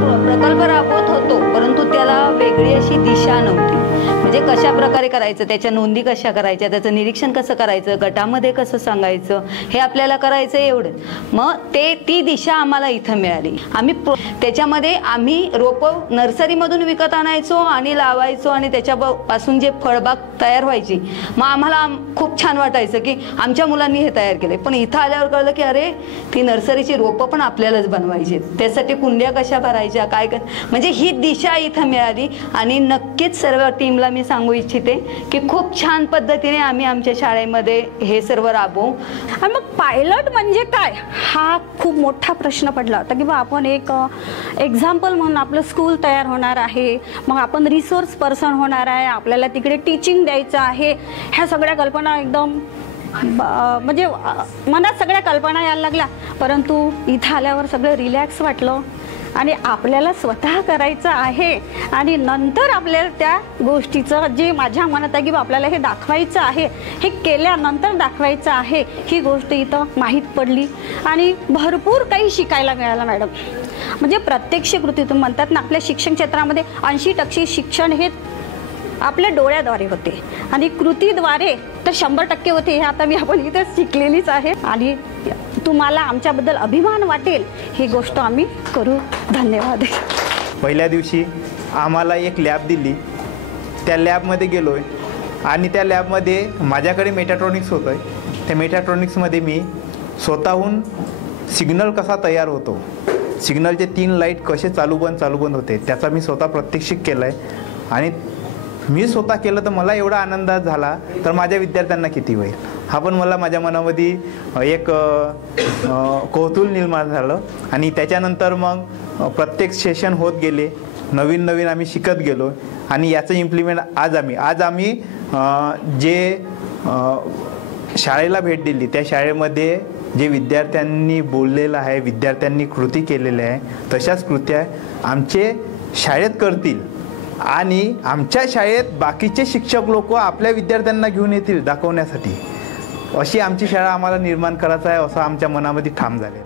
प्रकल्प राबवत होतो, परंतु त्याला वेगळी अशी दिशा नव्हती. म्हणजे कशा प्रकारे करायचं, त्याच्या नोंदी कशा करायच्या, त्याचं निरीक्षण कसं करायचं, गटामध्ये कसं सांगायचं, हे आपल्याला करायचं एवढं. मग ती दिशा आम्हाला इथं मिळाली. त्याच्यामध्ये आम्ही रोपं नर्सरीमधून विकत आणायचो आणि लावायचो आणि त्याच्यापासून जे फळबाग तयार व्हायची, मग आम्हाला खूप छान वाटायचं की आमच्या मुलांनी हे तयार केले. पण इथं आल्यावर कळलं की अरे ती नर्सरीची रोपं पण आपल्यालाच बनवायची, त्यासाठी कुंड्या कशा भरायच्या, काय म्हणजे ही दिशा इथं मिळाली. आणि नक्कीच सर्व टीमला मी सांगू इच्छिते की खूप छान पद्धतीने आम्ही आमच्या शाळेमध्ये हे सर्व राबवू. आणि मग पायलट म्हणजे काय, हा खूप मोठा प्रश्न पडला होता की बा आपण एक एक्झाम्पल म्हणून आपलं स्कूल तयार होणार आहे, मग आपण रिसोर्स पर्सन होणार आहे, आपल्याला तिकडे टीचिंग द्यायचं आहे. ह्या सगळ्या कल्पना एकदम म्हणजे मनात सगळ्या कल्पना यायला लागल्या. परंतु इथं आल्यावर सगळं रिलॅक्स वाटलं आणि आपल्याला स्वतः करायचं आहे. आणि नंतर आपल्याला त्या गोष्टीचं जे माझ्या मनात आहे की आपल्याला हे दाखवायचं आहे, हे केल्यानंतर दाखवायचं आहे, ही गोष्ट इथं माहीत पडली. आणि भरपूर काही शिकायला मिळालं मॅडम. म्हणजे प्रत्यक्ष कृतीतून म्हणतात ना, आपल्या शिक्षण क्षेत्रामध्ये 80% शिक्षण हे आपल्या डोळ्याद्वारे होते आणि कृतीद्वारे तर 100% होते. हे आता आपण इथे शिकलेलीच आहे आणि तुम्हाला आमच्याबद्दल अभिमान वाटेल ही गोष्ट आम्ही करू. धन्यवाद. पहिल्या दिवशी आम्हाला एक लॅब दिली, त्या लॅबमध्ये गेलो आहे आणि त्या लॅबमध्ये माझ्याकडे मेटाट्रॉनिक्स होतं आहे. त्या मेटाट्रॉनिक्समध्ये मी स्वतःहून सिग्नल कसा तयार होतो, सिग्नलचे 3 लाईट कसे चालू बंद होते, त्याचा मी स्वतः प्रत्यक्षिक केलं आहे. आणि मी स्वतः केलं तर मला एवढा आनंद झाला, तर माझ्या विद्यार्थ्यांना किती होईल, हा पण मला माझ्या मनामध्ये एक कौतूहल निर्माण झालं. आणि त्याच्यानंतर मग प्रत्येक सेशन होत गेले, नवीन आम्ही शिकत गेलो. आणि याचं इम्प्लिमेंट आज आम्ही जे शाळेला भेट दिली, त्या शाळेमध्ये जे विद्यार्थ्यांनी बोललेलं आहे, विद्यार्थ्यांनी कृती केलेल्या आहे, तशाच कृत्या आमचे शाळेत करतील. आणि आमच्या शाळेत बाकीचे शिक्षक लोक आपल्या विद्यार्थ्यांना घेऊन येतील दाखवण्यासाठी. अशी आमची शाळा आम्हाला निर्माण करायचं आहे, असं आमच्या मनामध्ये ठाम झाले.